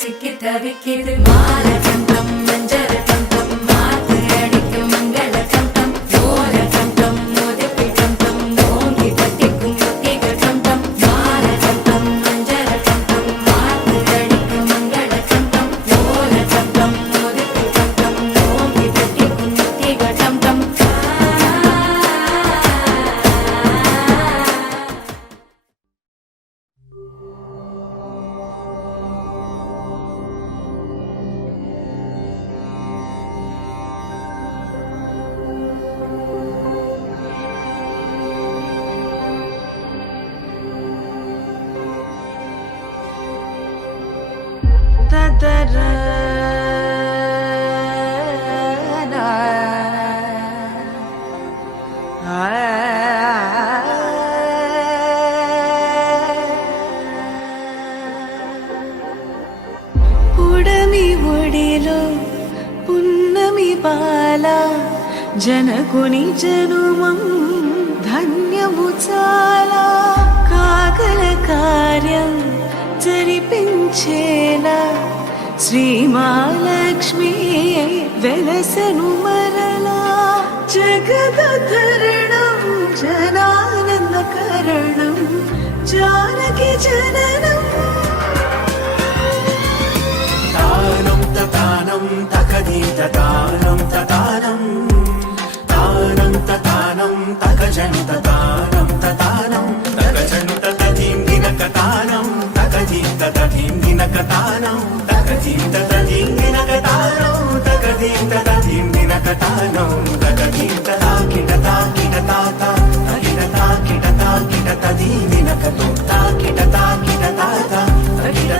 சிக்கி தவிக்கிது மால கண்டம் மஞ்சர கண்டம் மாத்து அடிக்கும் மங்கள கண்டம் ஓல கண்டம் மோதிப்பி கண்டம் ஓங்கி பட்டிக்கும் முத்திக கண்டம் மால கண்டம் மஞ்சர கண்டம் மாத்து அடிக்கும் மங்கள கண்டம் ஓல கண்டம் மோதிப்பி கண்டம் ஓங்கி பட்டிக்கும் முத்திக கண்டம் పుడమి ఒడిలో పున్నమి బాల జనకుని జనుమం ధన్యము చాలా కాకల కార్యం జరిపించేలా శ్రీమాలక్ష్మి వెలసను మరలా జగదధరణం జనానందకరణం జానకి జననం తానం తతానం తకదీత తానం తతానం తానం తతానం తకజంత తానం తతానం తకజంత తదీం దినక తానం తకదీత తదీం దినక తానం తకదీత తదీం దినక తానం తకదీత తదీం దినక తానం తకదీత తాకిట తాకిట తాత తకిట తాకిట తాకిట తదీం దినక తో తాకిట తాకిట తాత తకిట